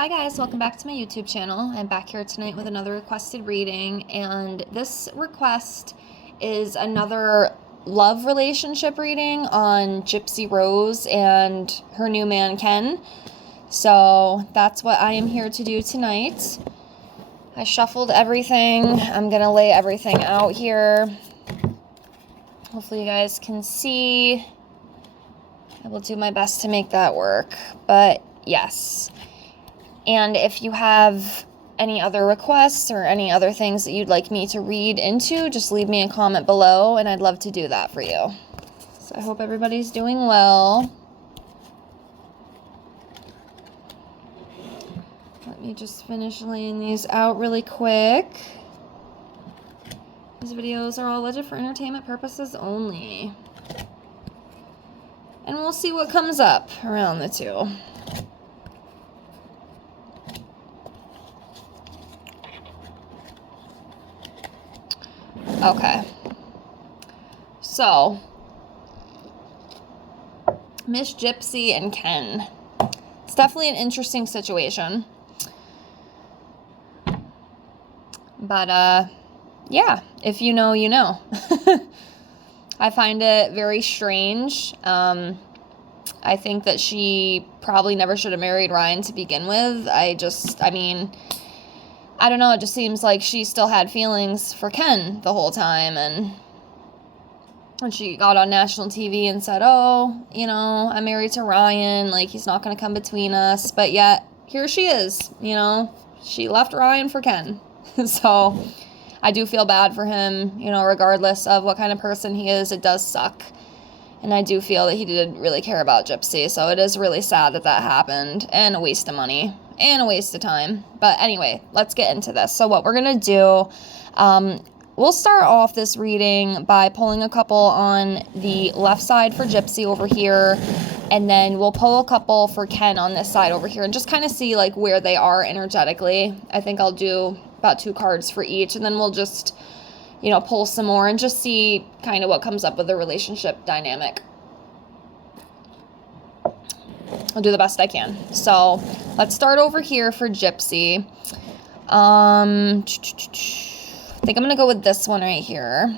Hi guys, welcome back to my YouTube channel. I'm back here tonight with another requested reading, and this request is another love relationship reading on Gypsy Rose and her new man Ken. So that's what I am here to do tonight. I shuffled everything. I'm gonna lay everything out here. Hopefully you guys can see. I will do my best to make that work, but yes. And if you have any other requests or any other things that you'd like me to read into, just leave me a comment below, and I'd love to do that for you. So I hope everybody's doing well. Let me just finish laying these out really quick. These videos are all legit for entertainment purposes only. And we'll see what comes up around the two. Okay, so Miss Gypsy and Ken. It's definitely an interesting situation. But, yeah, if you know, you know. I find it very strange. I think that she probably never should have married Ryan to begin with. I don't know, it just seems like she still had feelings for Ken the whole time, and when she got on national TV and said, oh, you know, I'm married to Ryan, like, he's not going to come between us, but yet, here she is, you know, she left Ryan for Ken, so I do feel bad for him, you know, regardless of what kind of person he is, it does suck, and I do feel that he didn't really care about Gypsy, so it is really sad that that happened, and a waste of money. And a waste of time. But anyway, let's get into this. So what we're going to do, we'll start off this reading by pulling a couple on the left side for Gypsy over here. And then we'll pull a couple for Ken on this side over here. And just kind of see like where they are energetically. I think I'll do about 2 cards for each. And then we'll just, you know, pull some more and just see kind of what comes up with the relationship dynamic. I'll do the best I can. So let's start over here for Gypsy. I think I'm going to go with this one right here.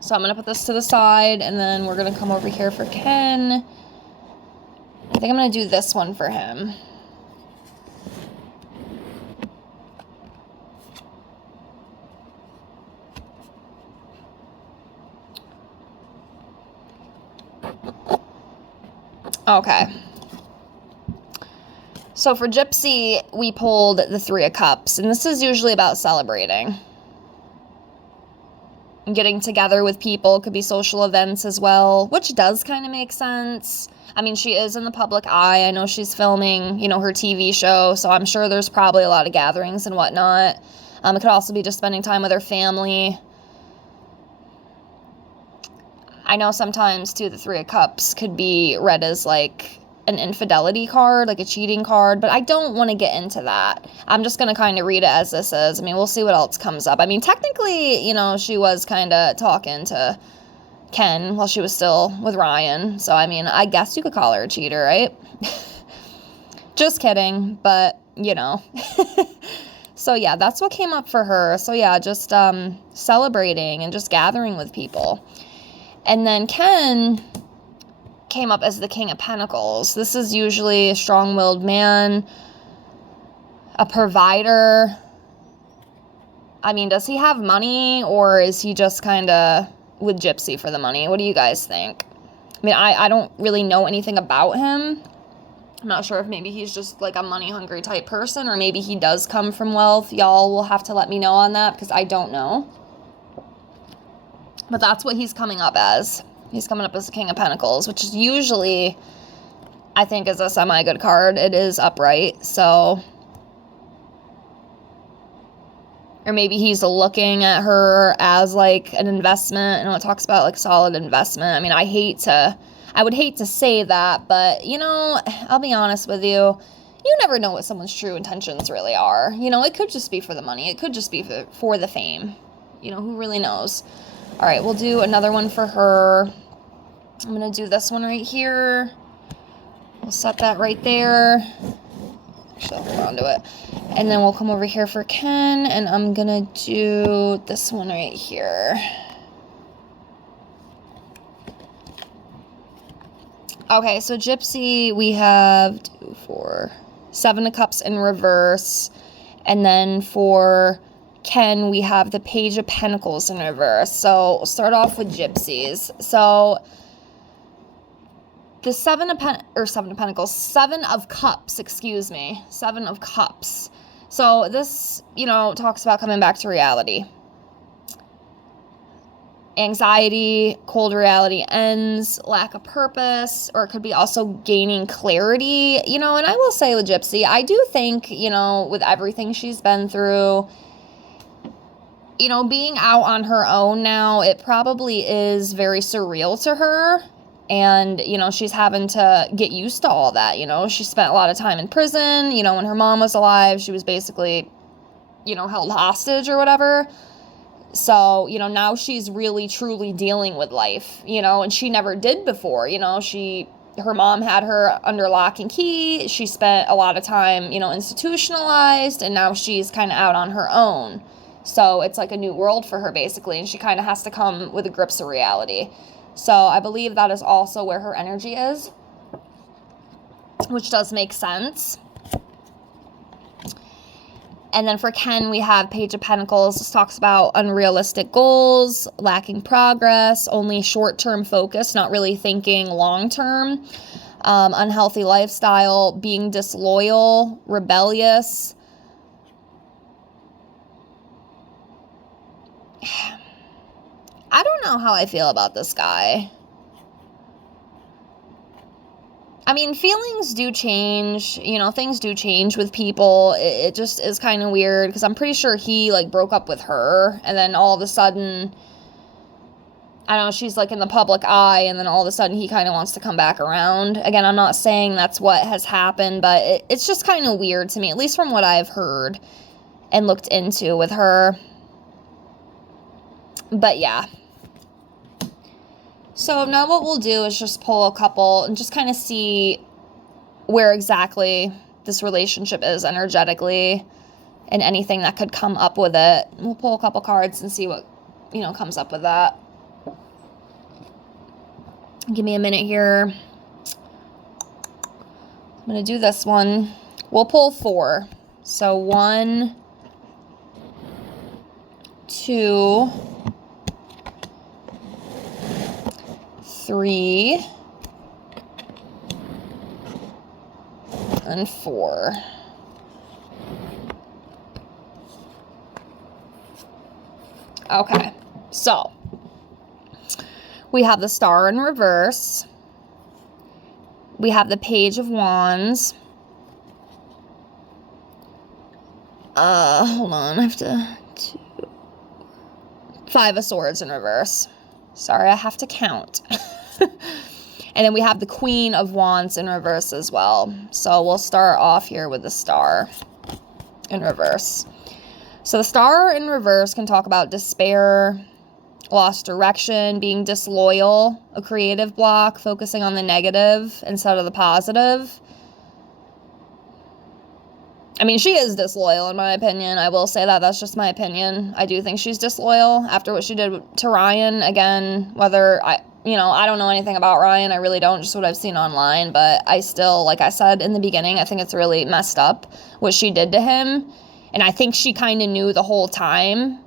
So I'm going to put this to the side, and then we're going to come over here for Ken. I think I'm going to do this one for him. Okay. So for Gypsy, we pulled the 3 of Cups, and this is usually about celebrating. And getting together with people, could be social events as well, which does kind of make sense. I mean, she is in the public eye. I know she's filming, you know, her TV show, so I'm sure there's probably a lot of gatherings and whatnot. It could also be just spending time with her family. I know sometimes, too, the 3 of Cups could be read as, like, an infidelity card, like a cheating card, but I don't want to get into that. I'm just going to kind of read it as this is. I mean, we'll see what else comes up. I mean, technically, you know, she was kind of talking to Ken while she was still with Ryan, so, I mean, I guess you could call her a cheater, right? Just kidding, but, you know. So, yeah, that's what came up for her. So, yeah, just celebrating and just gathering with people. And then Ken came up as the King of Pentacles. This is usually a strong-willed man, a provider. I mean, does he have money, or is he just kind of with Gypsy for the money? What do you guys think? I mean, I don't really know anything about him. I'm not sure if maybe he's just like a money-hungry type person, or maybe he does come from wealth. Y'all will have to let me know on that, because I don't know. But that's what he's coming up as. He's coming up as the King of Pentacles, which is usually, I think, is a semi-good card. It is upright, so. Or maybe he's looking at her as, like, an investment. I know it talks about, like, solid investment. I mean, I would hate to say that, but, you know, I'll be honest with you. You never know what someone's true intentions really are. You know, it could just be for the money. It could just be for the fame. You know, who really knows? All right, we'll do another one for her. I'm going to do this one right here. We'll set that right there. Actually, I'll hold on to it. And then we'll come over here for Ken, and I'm gonna do this one right here. Okay, so Gypsy, we have 2, 4, 7 of Cups in reverse. And then for Ken, we have the Page of Pentacles in reverse. So we'll start off with Gypsies. So the Seven of Pentacles, 7 of Cups, excuse me, 7 of Cups. So this, talks about coming back to reality. Anxiety, cold reality ends, lack of purpose, or it could be also gaining clarity, and I will say with Gypsy, I do think, with everything she's been through, being out on her own now, it probably is very surreal to her. And, she's having to get used to all that, She spent a lot of time in prison, when her mom was alive, she was basically, held hostage or whatever. So, now she's really truly dealing with life, and she never did before, her mom had her under lock and key. She spent a lot of time, institutionalized, and now she's kind of out on her own. So it's like a new world for her, basically, and she kind of has to come with the grips of reality. So I believe that is also where her energy is, which does make sense. And then for Ken, we have Page of Pentacles. This talks about unrealistic goals, lacking progress, only short-term focus, not really thinking long-term, unhealthy lifestyle, being disloyal, rebellious. I don't know how I feel about this guy. I mean, feelings do change, things do change with people. It just is kind of weird because I'm pretty sure he, broke up with her, and then all of a sudden, I don't know, she's, in the public eye, and then all of a sudden he kind of wants to come back around. Again, I'm not saying that's what has happened, but it's just kind of weird to me, at least from what I've heard and looked into with her. But, yeah. So now what we'll do is just pull a couple and just kind of see where exactly this relationship is energetically and anything that could come up with it. We'll pull a couple cards and see what, comes up with that. Give me a minute here. I'm going to do this one. We'll pull 4. So 1, 2, 3, and 4. Okay, so we have the Star in reverse. We have the Page of Wands. Hold on, I have to... 5 of Swords in reverse. Sorry, I have to count. And then we have the Queen of Wands in reverse as well. So we'll start off here with the Star in reverse. So the Star in reverse can talk about despair, lost direction, being disloyal, a creative block, focusing on the negative instead of the positive. I mean, she is disloyal in my opinion. I will say that. That's just my opinion. I do think she's disloyal after what she did to Ryan. Again, whether I don't know anything about Ryan. I really don't, just what I've seen online. But I still, like I said in the beginning, I think it's really messed up what she did to him. And I think she kind of knew the whole time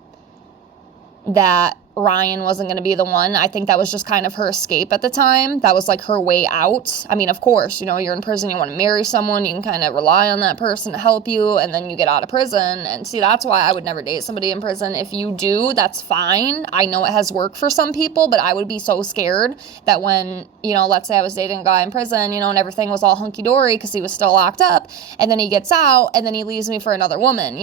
that Ryan wasn't going to be the one. I think that was just kind of her escape at the time. That was her way out. I mean, of course, you're in prison, you want to marry someone, you can kind of rely on that person to help you, and then you get out of prison. And see, that's why I would never date somebody in prison. If you do, that's fine. I know it has worked for some people, but I would be so scared that when, let's say I was dating a guy in prison, and everything was all hunky-dory because he was still locked up, and then he gets out, and then he leaves me for another woman,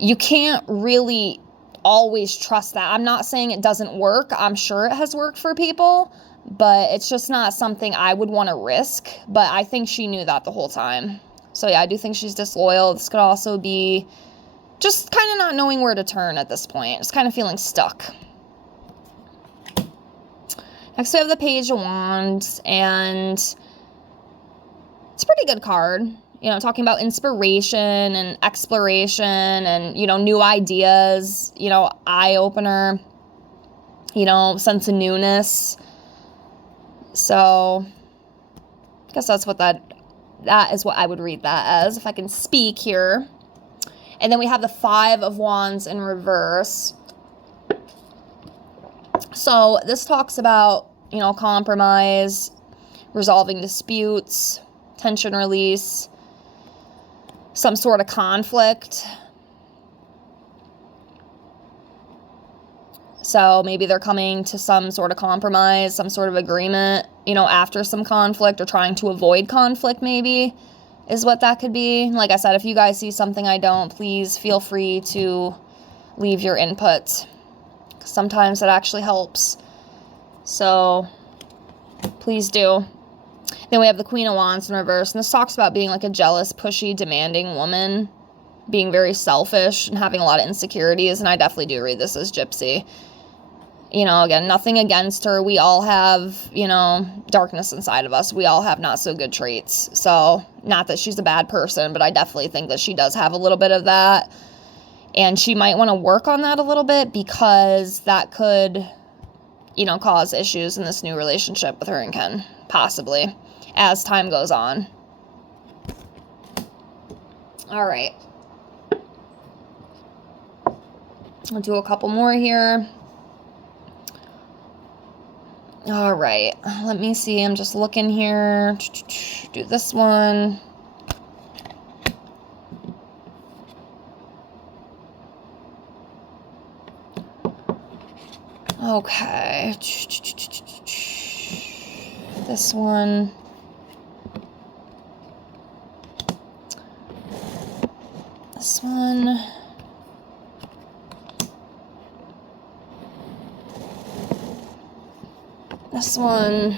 you can't really always trust that. I'm not saying it doesn't work. I'm sure it has worked for people, but it's just not something I would want to risk. But I think she knew that the whole time. So yeah, I do think she's disloyal. This could also be just kind of not knowing where to turn at this point. Just kind of feeling stuck. Next we have the Page of Wands, and it's a pretty good card. You know, talking about inspiration and exploration and, you know, new ideas, you know, eye-opener, you know, sense of newness. So, I guess that's what that is what I would read that as, if I can speak here. And then we have the 5 of Wands in reverse. So, this talks about, you know, compromise, resolving disputes, tension release, some sort of conflict. So maybe they're coming to some sort of compromise, some sort of agreement, you know, after some conflict, or trying to avoid conflict, maybe, is what that could be. Like I said, if you guys see something I don't, please feel free to leave your input. Sometimes it actually helps. So please do. Then we have the Queen of Wands in reverse, and this talks about being like a jealous, pushy, demanding woman, being very selfish and having a lot of insecurities, and I definitely do read this as Gypsy. You know, again, nothing against her. We all have, you know, darkness inside of us. We all have not so good traits. So, not that she's a bad person, but I definitely think that she does have a little bit of that, and she might want to work on that a little bit, because that could, you know, cause issues in this new relationship with her and Ken, possibly, as time goes on. All right. I'll do a couple more here. All right. Let me see. I'm just looking here. Do this one. Okay. This one. This one. This one.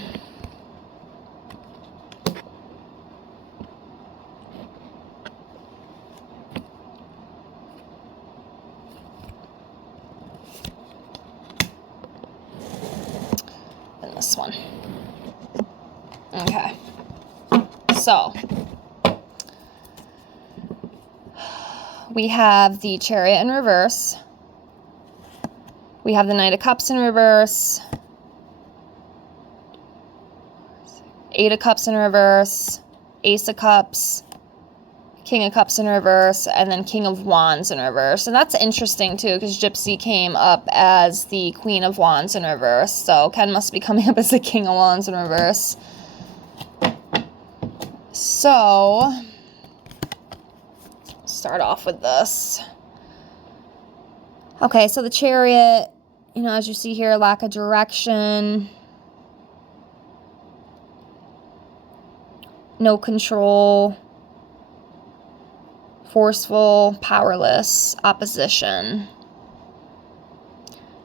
And this one. Okay. So, we have the Chariot in reverse. We have the Knight of Cups in reverse. 8 of Cups in reverse, Ace of Cups, King of Cups in reverse, and then King of Wands in reverse. And that's interesting, too, because Gypsy came up as the Queen of Wands in reverse. So Ken must be coming up as the King of Wands in reverse. So, start off with this. Okay, so the Chariot, you know, as you see here, lack of direction, no control, forceful, powerless, opposition.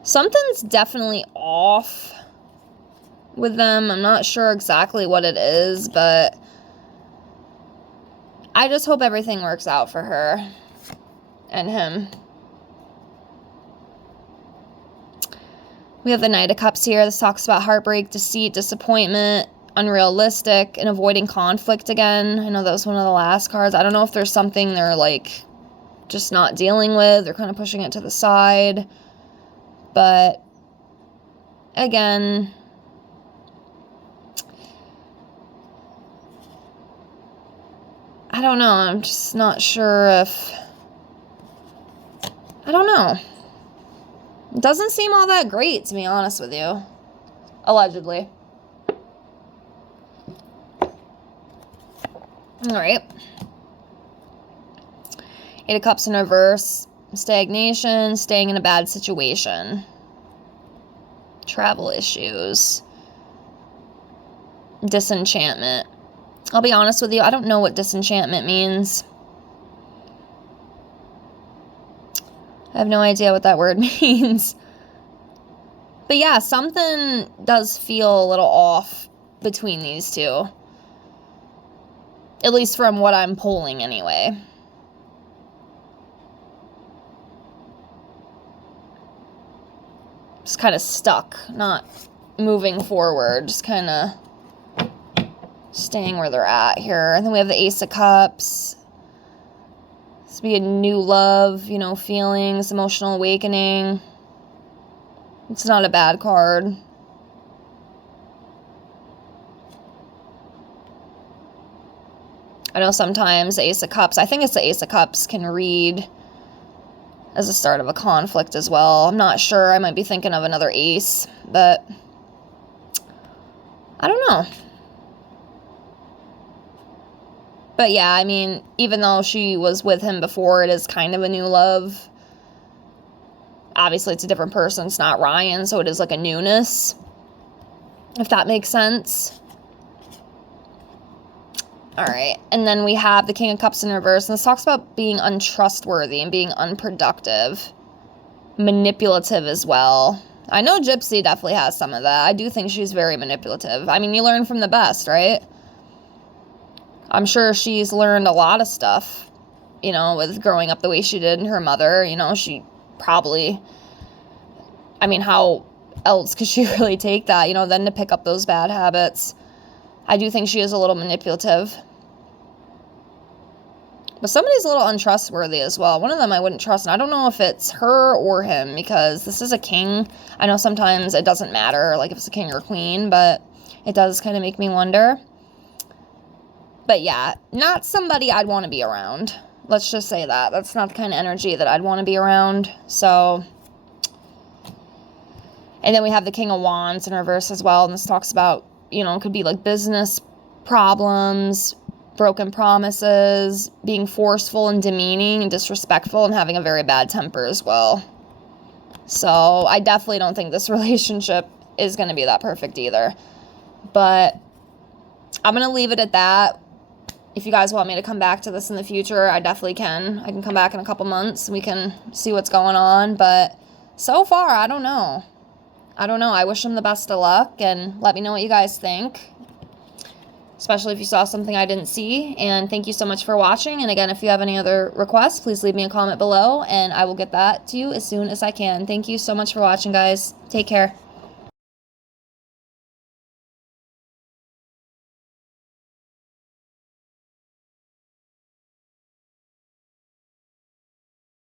Something's definitely off with them. I'm not sure exactly what it is, but I just hope everything works out for her and him. We have the Knight of Cups here. This talks about heartbreak, deceit, disappointment, unrealistic, and avoiding conflict again. I know that was one of the last cards. I don't know if there's something they're, like, just not dealing with. They're kind of pushing it to the side. But, again, I don't know. I'm just not sure if... I don't know. It doesn't seem all that great, to be honest with you. Allegedly. Alright. 8 of Cups in reverse. Stagnation. Staying in a bad situation. Travel issues. Disenchantment. I'll be honest with you, I don't know what disenchantment means. I have no idea what that word means. But yeah, something does feel a little off between these two. At least from what I'm pulling, anyway. Just kind of stuck, not moving forward. Just kind of staying where they're at here. And then we have the Ace of Cups. This would be a new love, you know, feelings, emotional awakening. It's not a bad card. I know sometimes the Ace of Cups, I think it's the Ace of Cups, can read as the start of a conflict as well. I'm not sure. I might be thinking of another ace, but I don't know. But yeah, I mean, even though she was with him before, it is kind of a new love. Obviously, it's a different person. It's not Ryan, so it is like a newness, if that makes sense. All right, and then we have the King of Cups in reverse, and this talks about being untrustworthy and being unproductive, manipulative as well. I know Gypsy definitely has some of that. I do think she's very manipulative. I mean, you learn from the best, right? I'm sure she's learned a lot of stuff, you know, with growing up the way she did and her mother. You know, she probably, I mean, how else could she really take that, you know, then to pick up those bad habits? I do think she is a little manipulative. But somebody's a little untrustworthy as well. One of them I wouldn't trust, and I don't know if it's her or him, because this is a king. I know sometimes it doesn't matter, like if it's a king or queen, but it does kind of make me wonder. But yeah, not somebody I'd want to be around. Let's just say that. That's not the kind of energy that I'd want to be around. So, and then we have the King of Wands in reverse as well, and this talks about, you know, it could be like business problems, broken promises, being forceful and demeaning and disrespectful, and having a very bad temper as well. So I definitely don't think this relationship is going to be that perfect either. But I'm going to leave it at that. If you guys want me to come back to this in the future, I definitely can. I can come back in a couple months and we can see what's going on. But so far, I don't know. I wish them the best of luck, and let me know what you guys think, especially if you saw something I didn't see. And thank you so much for watching. And again, if you have any other requests, please leave me a comment below, and I will get that to you as soon as I can. Thank you so much for watching, guys. Take care.